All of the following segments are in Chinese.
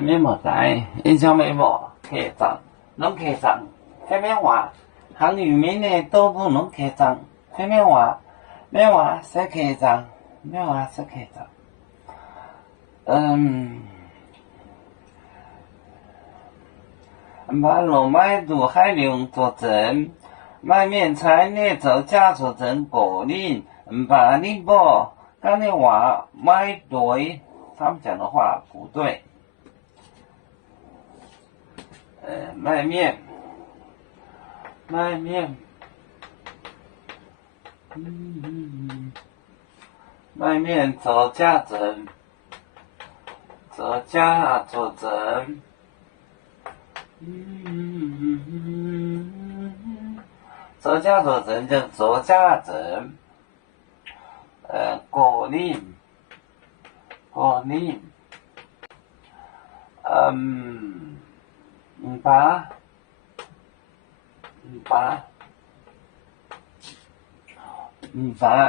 面无知，印象面无客栈，拢客栈，下面话行里面的多部拢客栈，下面话说客栈，面话说客栈。把老麦渡海流做成，卖面菜内走家做成果令，把你不刚才话卖对，他们讲的话不对。卖面，卖面走家整，走家做整。走家做整就走家整，果令，把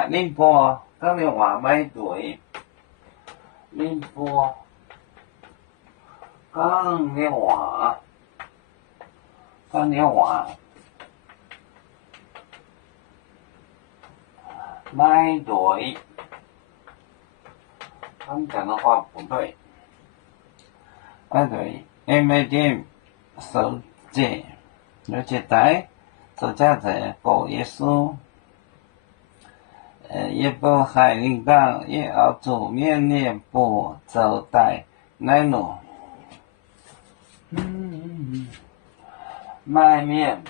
宁波刚才话买对，宁波刚才话买对，他们讲的话不对，买对，MAD 手机有接待，走家在报耶稣。也不海领导也要做面面不走带来路。卖面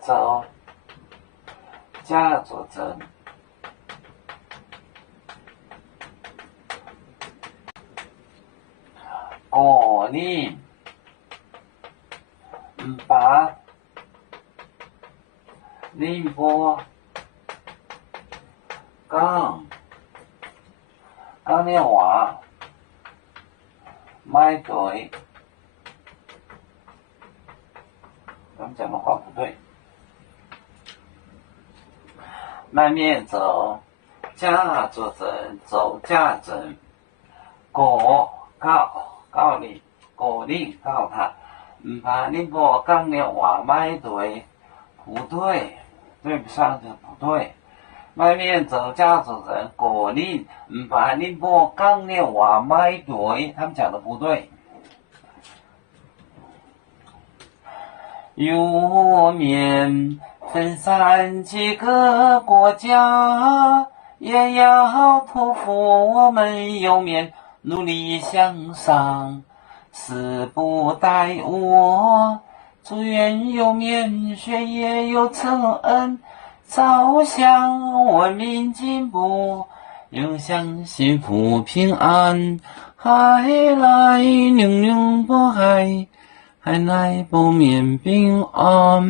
走家做成，果令把宁波刚才话买对，他们讲的话不对。卖面走家做成，走家整，告你，告他，把你不刚才话买对，不对，对不上就不对。卖面走家做成，果令把宁波刚才话买对，他们讲的不对。有面分散几个国家，也要托付我们有面努力向上，死不待我，祝愿有面学业有成，朝向文明进步，永享幸福平安。海来宁宁波海，海来不免平安。